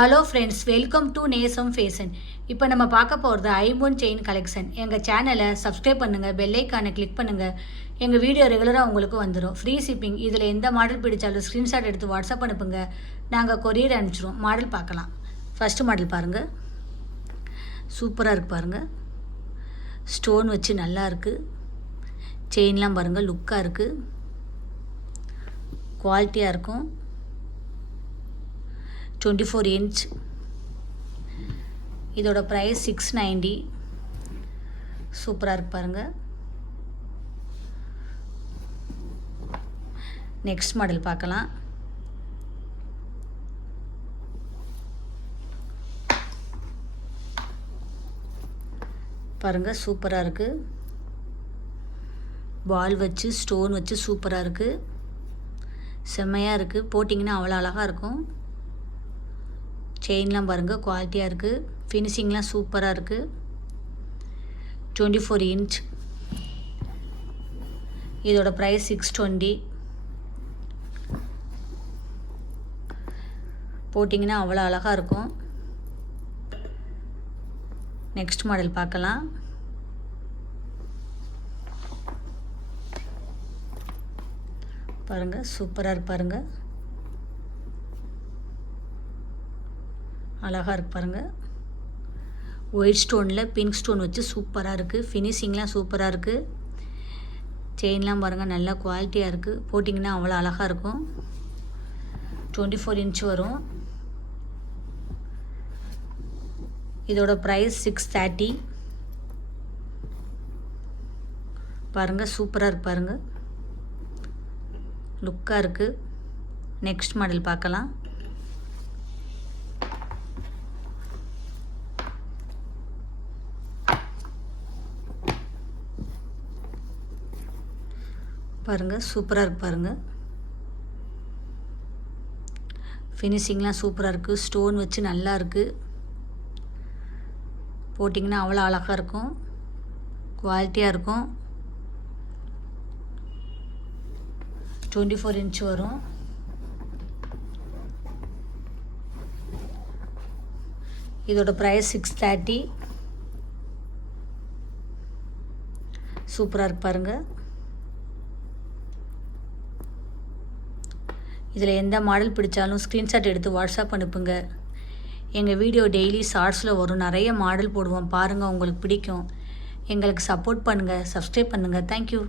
Hello friends, welcome to நேசம் fashion. இப்போ நம்ம பார்க்க போகிறது ஐம்பொன் செயின் கலெக்ஷன். எங்கள் சேனலை சப்ஸ்கிரைப் பண்ணுங்கள், பெல் ஐக்கானை கிளிக் பண்ணுங்கள். எங்கள் வீடியோ ரெகுலராக உங்களுக்கு வந்துடும். Free shipping. இதில் எந்த மாடல் பிடிச்சாலும் ஸ்க்ரீன்ஷாட் எடுத்து வாட்ஸ்அப் அனுப்புங்க, நாங்கள் கொரியர் அனுப்பிச்சிடுவோம். மாடல் பார்க்கலாம். ஃபஸ்ட்டு மாடல் பாருங்கள், சூப்பராக இருக்குது பாருங்கள். ஸ்டோன் வச்சு நல்லா இருக்குது. செயின்லாம் பாருங்கள், லுக்காக இருக்குது, குவாலிட்டியாக இருக்கும். 24 inch. இதோட ப்ரைஸ் 690. சூப்பராக இருக்கு பாருங்கள். நெக்ஸ்ட் மாடல் பார்க்கலாம். பாருங்கள், சூப்பராக இருக்குது. பால் வச்சு ஸ்டோன் வச்சு சூப்பராக இருக்குது, செம்மையாக இருக்குது. போட்டிங்கன்னா அவ்வளோ அழகாக இருக்கும். செயின்லாம் பாருங்கள், குவாலிட்டியாக இருக்குது. ஃபினிஷிங்லாம் சூப்பராக இருக்குது. 24 inch. இதோட ப்ரைஸ் 620. போட்டிங்கன்னா அவ்வளோ அழகாக இருக்கும். நெக்ஸ்ட் மாடல் பார்க்கலாம். பாருங்கள், சூப்பராக இருக்கு பாருங்கள். அழகாக இருக்குது பாருங்கள். ஒயிட் ஸ்டோனில் பிங்க் ஸ்டோன் வச்சு சூப்பராக இருக்குது. ஃபினிஷிங்லாம் சூப்பராக இருக்குது. செயின்லாம் பாருங்கள், நல்லா குவாலிட்டியாக இருக்குது. போட்டிங்கன்னா அவ்வளோ அழகாக இருக்கும். 24 inch வரும். இதோட ப்ரைஸ் 630. பாருங்கள், சூப்பராக இருக்குது பாருங்கள், லுக்காக இருக்குது. நெக்ஸ்ட் மாடல் பார்க்கலாம். பாருங்கள், சூப்பராக இருக்குது பாருங்கள். ஃபினிஷிங்லாம் சூப்பராக இருக்குது. ஸ்டோன் வச்சு நல்லா இருக்குது. போட்டிங்கன்னா அவ்வளோ அழகாக இருக்கும், குவாலிட்டியாக இருக்கும். 24 inch வரும். இதோட ப்ரைஸ் 630. சூப்பராக இருக்கு பாருங்கள். இதில் எந்த மாடல் பிடிச்சாலும் ஸ்க்ரீன்ஷாட் எடுத்து வாட்ஸ்அப் அனுப்புங்க. எங்கள் வீடியோ டெய்லி ஷார்ட்ஸில் வரும். நிறைய மாடல் போடுவோம், பாருங்கள், உங்களுக்கு பிடிக்கும். எங்களுக்கு சப்போர்ட் பண்ணுங்கள், சப்ஸ்கிரைப் பண்ணுங்கள். தேங்க்யூ.